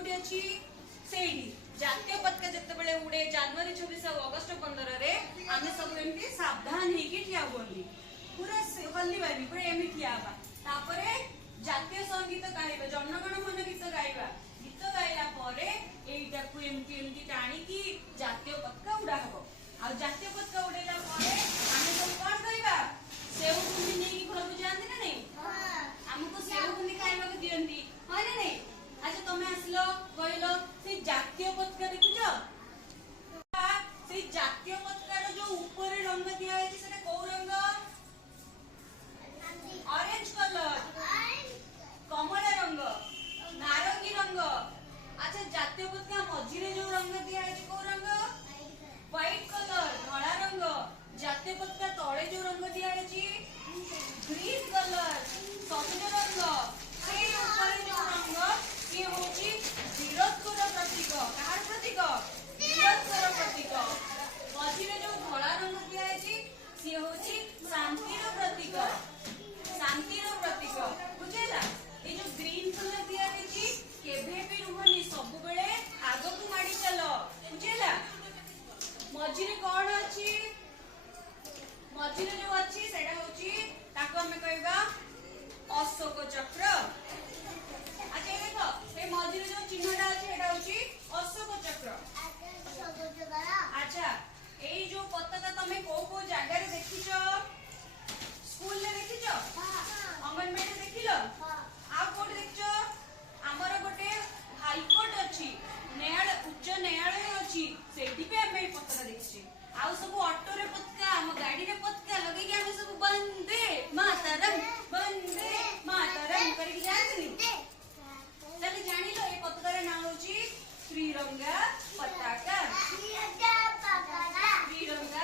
कोठी अछि सेठी जातीय पताका जतबेले उड़े जनवरी 26 और अगस्त 15 रे आमे सब एमती सावधान हेकी ठिया बोली पूरा हल्लीबानी पूरा एमी ठिया बा तापरे जातीय संगीत गाइबा जनगण मन गीत गाइबा गीत गाइला परे एइटा को एमती टाणी की जातीय पताका उड़ा हबो आ जातीय पताका उड़ेला परे आमे सब कोन करिबा सेव बुंदी नेकी घर को जानते ना नहीं हमको सेव बुंदी खाइबा को दियंती है ना नहीं अच्छा तुम आसलो कहलो से जातीय पताका देखुछो से जातीय पताकार जो ऊपर रंग दिया है सेटा को रंग ऑरेंज कलर कमला रंग नारंगी रंग अच्छा जातीय पताका मझिरे जो रंग दिया है को रंग व्हाइट कलर धला रंग जातीय पताका तळे जो रंग दिया है ग्रीन कलर सबज रंग से ऊपर जो रंग ये होची वीरत्वर प्रतीक कार प्रतीक वीरत्वर प्रतीक मझिरे जो धला रंग दिया है से होची शांतिर प्रतीक बुझेला ये जो ग्रीन कलर दिया है केभे भी रुहनी सब बेले आगो को माडी चलो बुझेला मझिरे कोन अछि मझिरे जो अछि सेटा होची ताको हमें कहबा अशोक चक्र अच्छा देखो ए मझिरे जो चिन्हटा अछि एटा होची अशोक चक्र अच्छा ए जो पताका तमे को जागा रे देखिछो स्कूल ले देखिछो अंगनवाड़ी देखिलो आ कोड देखिछो हमर गोटे हाईकोर्ट अछि न्यायालय उच्च न्यायालय अछि सेठी पे हमें पताका देखिछे आ सब ऑटो रे पताका हम गाड़ी रे पताका लगे कि हम सब वंदे मातरम करी जाननी चले जानी लो ए पताका रे नाम होची त्रिरंगा